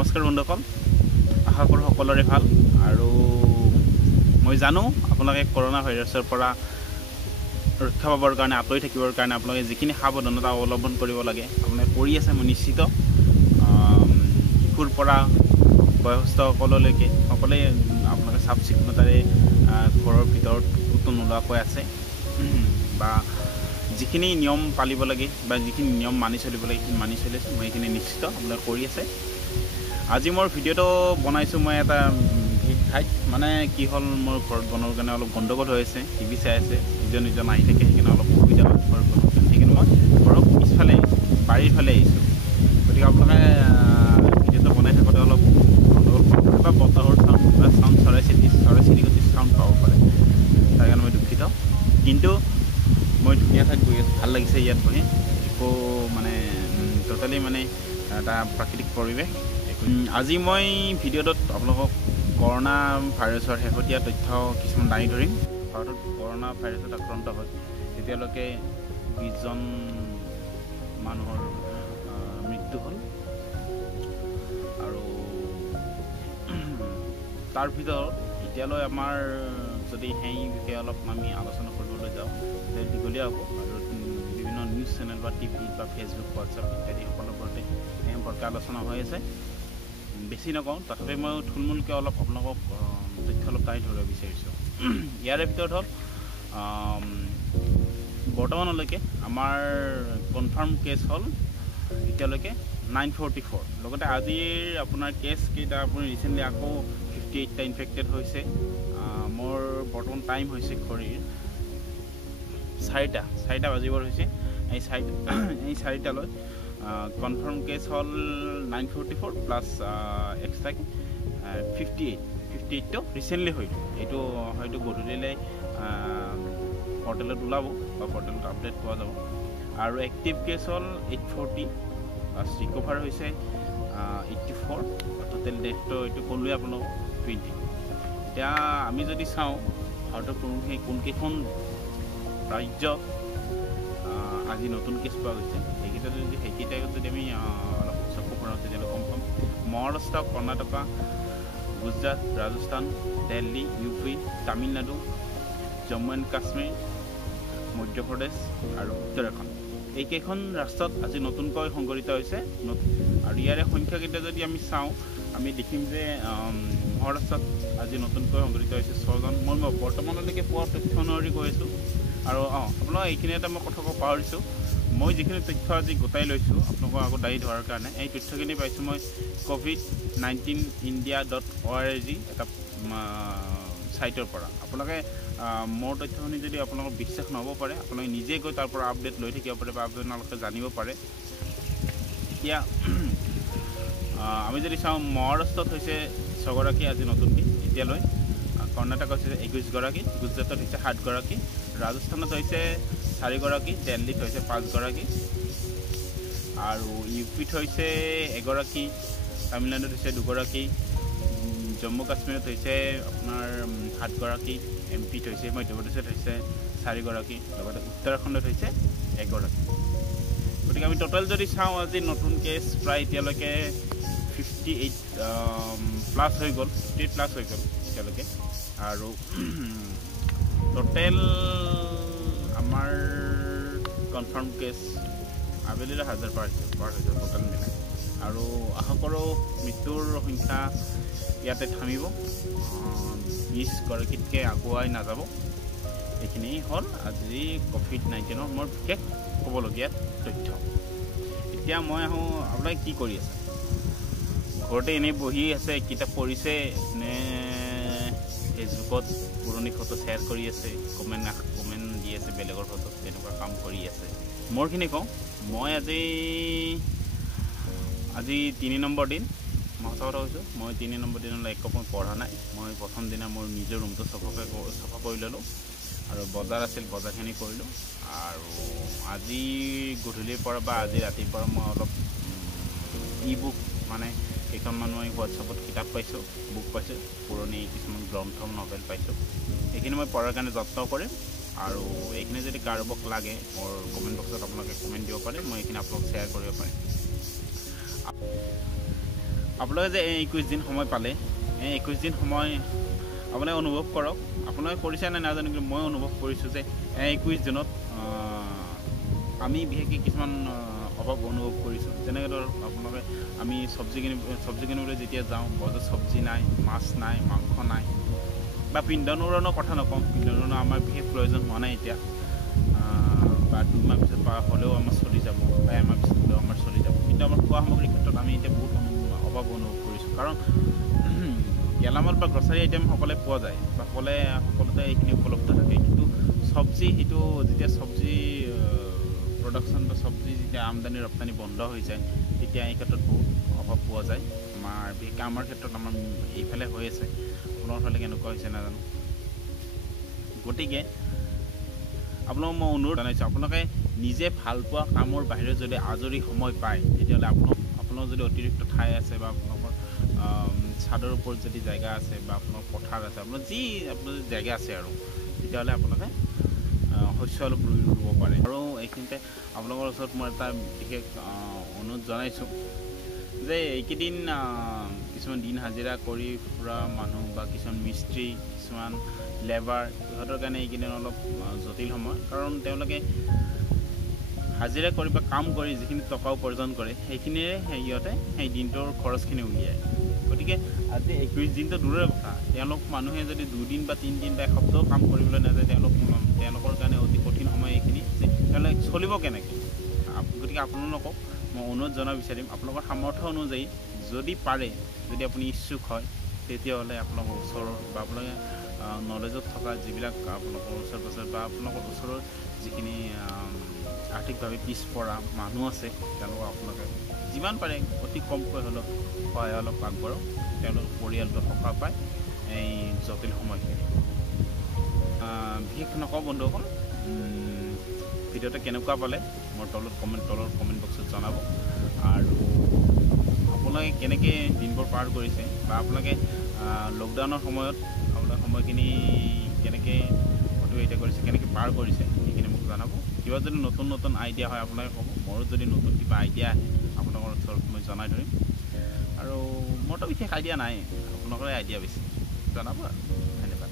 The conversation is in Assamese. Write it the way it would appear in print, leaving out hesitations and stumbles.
নমস্কাৰ বন্ধুসকল, আশা কৰোঁ সকলোৰে ভাল। আৰু মই জানো আপোনালোকে কৰোনা ভাইৰাছৰ পৰা ৰক্ষা পাবৰ কাৰণে, আঁতৰি থাকিবৰ কাৰণে আপোনালোকে যিখিনি সাৱধানতা অৱলম্বন কৰিব লাগে আপোনালোকে কৰি আছে। মই নিশ্চিত শিশুৰ পৰা বয়সস্থসকললৈকে সকলোৱে আপোনালোকে চাফ চিকুণতাৰে ঘৰৰ ভিতৰত ক'তো নোলোৱাকৈ আছে, বা যিখিনি নিয়ম পালিব লাগে বা যিখিনি নিয়ম মানি চলিব লাগে সেইখিনি মানি চলিছে। মই সেইখিনি নিশ্চিত আপোনালোকে কৰি আছে। আজি মোৰ ভিডিঅ'টো বনাইছোঁ মই এটা ঠাইত, মানে কি হ'ল, মোৰ ঘৰত বনোৱাৰ কাৰণে অলপ গণ্ডগোল হৈ আছে। টিভি চাই আছে, ইজন আহি থাকে, সেইকাৰণে অলপ অসুবিধা হয় ঘৰত বনোৱাৰ কাৰণে। সেইকাৰণে মই ঘৰৰ পিছফালে বাৰীৰ ফালে আহিছোঁ। গতিকে আপোনালোকে ভিডিঅ'টো বনাই থাকোঁতে অলপ গণ্ডগোল বা বতাহৰ চাউণ্ড বা চৰাই চিৰিকটিৰ চাউণ্ড পাব পাৰে, তাৰ কাৰণে মই দুখিত। কিন্তু মই ধুনীয়া ঠাইত বহি আছোঁ, ভাল লাগিছে ইয়াত বহি। একো মানে ট'টেলি মানে এটা প্ৰাকৃতিক পৰিৱেশ। আজি মই ভিডিঅ'টোত আপোনালোকক কৰোনা ভাইৰাছৰ শেহতীয়া তথ্য কিছুমান দাঙি ধৰিম। ভাৰতত কৰোনা ভাইৰাছত আক্ৰান্ত হয় তেতিয়ালৈকে 20জন মানুহৰ মৃত্যু হ'ল, আৰু তাৰ ভিতৰত এতিয়ালৈ আমাৰ যদি সেই বিষয়ে অলপ আমি আলোচনা কৰিবলৈ যাওঁ তেতিয়া দীঘলীয়া হ'ব। আৰু বিভিন্ন নিউজ চেনেল বা টিভি বা ফেচবুক, হোৱাটছআপ ইত্যাদি সকলোবোৰতে সেই সম্পৰ্কে আলোচনা হৈ আছে। বেছি নকওঁ, তথাপি মই থুলমূলকৈ অলপ আপোনালোকক তথ্য অলপ দাঙি ধৰিব বিচাৰিছোঁ। ইয়াৰে ভিতৰত হ'ল বৰ্তমানলৈকে আমাৰ কনফাৰ্ম কেছ হ'ল এতিয়ালৈকে 944। লগতে আজিৰ আপোনাৰ কেছ কেইটা আপুনি ৰিচেণ্টলি আকৌ 58টা ইনফেক্টেড হৈছে। মোৰ বৰ্তমান টাইম হৈছে ঘড়ীৰ 4টা বাজিবৰ হৈছে। এই 4টালৈ কনফাৰ্ম কেছ হ'ল 944 প্লাছ এক্সট্ৰাকৈ 58টো ৰিচেণ্টলি হ'ল। এইটো হয়তো গধূলিলৈ পৰ্টেলত ওলাব বা পৰ্টেলত আপডেট পোৱা যাব। আৰু এক্টিভ কেছ হ'ল 840 প্লাছ ৰিকভাৰ হৈছে 84। টোটেল ডেথটো এইটো ক'লোৱে আপোনালোকক 20। এতিয়া আমি যদি চাওঁ ভাৰতৰ কোনকেইখন ৰাজ্যত আজি নতুন কেছ পোৱা গৈছে, সেইকেইটাই যদি আমি অলপ চকু ফুৰাওঁ তেতিয়াহ'লে গম পাম। মহাৰাষ্ট্ৰ, কৰ্ণাটকা, গুজৰাট, ৰাজস্থান, দিল্লী, UP, তামিলনাডু, জম্মু এণ্ড কাশ্মীৰ, মধ্যপ্ৰদেশ আৰু উত্তৰাখণ্ড, এইকেইখন ৰাষ্ট্ৰত আজি নতুনকৈ সংঘটিত হৈছে। আৰু ইয়াৰে সংখ্যাকেইটা যদি আমি চাওঁ, আমি দেখিম যে মহাৰাষ্ট্ৰত আজি নতুনকৈ সংঘটিত হৈছে 6জন। মই বৰ্তমানলৈকে পোৱা তথ্য অনুসৰি কৈ আছোঁ। আৰু আপোনালোকক এইখিনি এটা মই কথা ক'ব পাহৰিছোঁ। মই যিখিনি তথ্য আজি গোটাই লৈছোঁ আপোনালোকক আগত দাঙি ধৰাৰ কাৰণে, এই তথ্যখিনি পাইছোঁ মই covid19india.org এটা ছাইটৰ পৰা। আপোনালোকে মোৰ তথ্যখিনি যদি আপোনালোকৰ বিশ্বাস নহ'ব পাৰে, আপোনালোকে নিজে গৈ তাৰ পৰা আপডেট লৈ থাকিব পাৰে বা আপোনালোকে জানিব পাৰে। এতিয়া আমি যদি চাওঁ, মহাৰাষ্ট্ৰত হৈছে 6গৰাকী আজি নতুনকৈ এতিয়ালৈ, কৰ্ণাটকত হৈছে 21গৰাকী, গুজৰাটত হৈছে 7গৰাকী, ৰাজস্থানত হৈছে 4গৰাকী, দিল্লীত হৈছে 5গৰাকী, আৰু UPত হৈছে 1গৰাকী, তামিলনাডুত হৈছে 2গৰাকী, জম্মু কাশ্মীৰত হৈছে আপোনাৰ 7গৰাকী, MPত হৈছে, মধ্যপ্ৰদেশত হৈছে 4গৰাকী, লগতে উত্তৰাখণ্ডত হৈছে 1গৰাকী। গতিকে আমি টোটেল যদি চাওঁ, আজি নতুন কেছ প্ৰায় এতিয়ালৈকে 58 প্লাছ হৈ গ'ল, 58 প্লাছ হৈ গ'ল এতিয়ালৈকে। আৰু টোটেল আমাৰ কনফাৰ্ম কেছ আবেলিলৈ 1000 পাৰ হৈ যাব টোটেল মিলাই। আৰু আশা কৰোঁ মৃত্যুৰ সংখ্যা ইয়াতে থামিব, 20গৰাকীতকৈ আগুৱাই নাযাব। এইখিনি হ'ল আজি COVID-19ৰ মোৰ বিশেষ ক'বলগীয়া তথ্য। এতিয়া মই আহোঁ, আপোনালোকে কি কৰি আছে? ঘৰতে এনেই বহি আছে, কিতাপ পঢ়িছে নে ফেচবুকত পুৰণি ফটো শ্বেয়াৰ কৰি আছে, কমেণ্ট দি আছে বেলেগৰ ফটো, তেনেকুৱা কাম কৰি আছে? মোৰখিনি কওঁ, মই আজি 3 নম্বৰ দিন, মই সঁচা কথা কৈছোঁ, মই 3 নম্বৰ দিনলৈ একো মই পঢ়া নাই। মই প্ৰথম দিনা মোৰ নিজৰ ৰুমটো চাফা কৰি ল'লোঁ, আৰু বজাৰ আছিল, বজাৰখিনি কৰিলোঁ। আৰু আজি গধূলিৰ পৰা বা আজি ৰাতিৰ পৰা মই অলপ ই-বুক, মানে কেইখনমান মই হোৱাটছআপত কিতাপ পাইছোঁ, বুক পাইছোঁ, পুৰণি কিছুমান গ্ৰন্থ নভেল পাইছোঁ। এইখিনি মই পঢ়াৰ কাৰণে যত্ন কৰিম। আৰু এইখিনি যদি কাৰোবাক লাগে, মোৰ কমেণ্ট বক্সত আপোনালোকে কমেণ্ট দিব পাৰে, মই এইখিনি আপোনালোক শ্বেয়াৰ কৰিব পাৰিম। আপোনালোকে যে 21 দিন সময় পালে, 21 দিন সময় আপোনালোকে অনুভৱ কৰক। আপোনালোকে কৰিছে নে নাজানো, কিন্তু মই অনুভৱ কৰিছোঁ যে 21 দিনত আমি বিশেষকৈ কিছুমান অভাৱ অনুভৱ কৰিছোঁ। যেনেকৈ ধৰক আপোনালোকে আমি চব্জি কিনিবলৈ যেতিয়া যাওঁ, বজাৰত চব্জি নাই, মাছ নাই, মাংস নাই, বা পিন্ধনৰ কথা নকওঁ, পিন্ধনৰ আমাৰ বিশেষ প্ৰয়োজন হোৱা নাই এতিয়া, বা 2 মাহ পিছত হ'লেও আমাৰ চলি যাব, বা এমাহ পিছত হ'লেও আমাৰ চলি যাব। কিন্তু আমাৰ খোৱা সামগ্ৰীৰ ক্ষেত্ৰত আমি এতিয়া বহুত অভাৱ অনুভৱ কৰিছোঁ। কাৰণ গেলামাল বা গ্ৰচাৰী আইটেম সকলোৱে পোৱা যায়, বা সকলোতে এইখিনি উপলব্ধ থাকে। কিন্তু চব্জি, সেইটো যেতিয়া চব্জি প্ৰডাকশ্যন বা চব্জি যেতিয়া আমদানি ৰপ্তানি বন্ধ হৈ যায়, তেতিয়া এই ক্ষেত্ৰত বহুত অভাৱ পোৱা যায়। বিশেষকৈ আমাৰ ক্ষেত্ৰত আমাৰ এইফালে হৈ আছে, আপোনাৰ ফালে কেনেকুৱা হৈছে নাজানো। গতিকে আপোনাক মই অনুৰোধ জনাইছোঁ, আপোনালোকে নিজে ভাল পোৱা কামৰ বাহিৰে যদি আজৰি সময় পায়, তেতিয়াহ'লে আপোনাৰ যদি অতিৰিক্ত ঠাই আছে, বা আপোনালোকৰ চাদৰ ওপৰত যদি জেগা আছে, বা আপোনাৰ পথাৰ আছে, আপোনাৰ জেগা আছে আৰু, তেতিয়াহ'লে আপোনালোকে শস্য অলপ ৰুব পাৰে। আৰু এইখিনিতে আপোনালোকৰ ওচৰত মই এটা বিশেষ অনুৰোধ জনাইছোঁ যে এইকেইদিন কিছুমান দিন হাজিৰা কৰি ফুৰা মানুহ, বা কিছুমান মিস্ত্ৰী, কিছুমান লেবাৰ, সিহঁতৰ কাৰণে এইকেইদিন অলপ জটিল সময়। কাৰণ তেওঁলোকে হাজিৰা কৰি বা কাম কৰি যিখিনি টকা উপাৰ্জন কৰে, সেইখিনিৰে সিহঁতে সেই দিনটোৰ খৰচখিনি উলিয়ায়। গতিকে আজি 21 দিনটো দূৰৰে কথা, মানুহে যদি 2 দিন বা 3 দিন বা এসপ্তাহ কাম কৰিবলৈ নাযায়, তেওঁলোকৰ কাৰণে অতি কঠিন সময় এইখিনি, যে তেওঁলোকে চলিব কেনেকৈ। গতিকে আপোনালোকক মই অনুৰোধ জনাব বিচাৰিম, আপোনালোকৰ সামৰ্থ্য অনুযায়ী যদি পাৰে, যদি আপুনি ইচ্ছুক হয়, তেতিয়াহ'লে আপোনালোকৰ ওচৰৰ বা আপোনালোকে নলেজত থকা যিবিলাক আপোনালোকৰ ওচৰ পাজৰ, বা আপোনালোকৰ ওচৰৰ যিখিনি আৰ্থিকভাৱে পিছপৰা মানুহ আছে, তেওঁলোকক আপোনালোকে যিমান পাৰে অতি কমকৈ হ'লেও সহায় অলপ আগবঢ়াওক, তেওঁলোকৰ পৰিয়ালটো সকাহ পায় এই জটিল সময়খিনি। বিশেষ নকওঁ বন্ধুসকল, ভিডিঅ'টো কেনেকুৱা পালে মোৰ তলৰ কমেণ্ট বক্সত জনাব। আৰু আপোনালোকে কেনেকৈ দিনবোৰ পাৰ কৰিছে, বা আপোনালোকে লকডাউনৰ সময়খিনি কেনেকৈ অতিবাহিত কৰিছে, কেনেকৈ পাৰ কৰিছে, সেইখিনি মোক জনাব। কিবা যদি নতুন আইডিয়া হয় আপোনালোকে ক'ব, মোৰো যদি নতুন কিবা আইডিয়া আহে আপোনালোকৰ ওচৰত মই জনাই ধৰিম। আৰু মোৰতো বিশেষ আইডিয়া নাই, আপোনালোকৰে আইডিয়া বেছি, জনাব আৰু। ধন্যবাদ।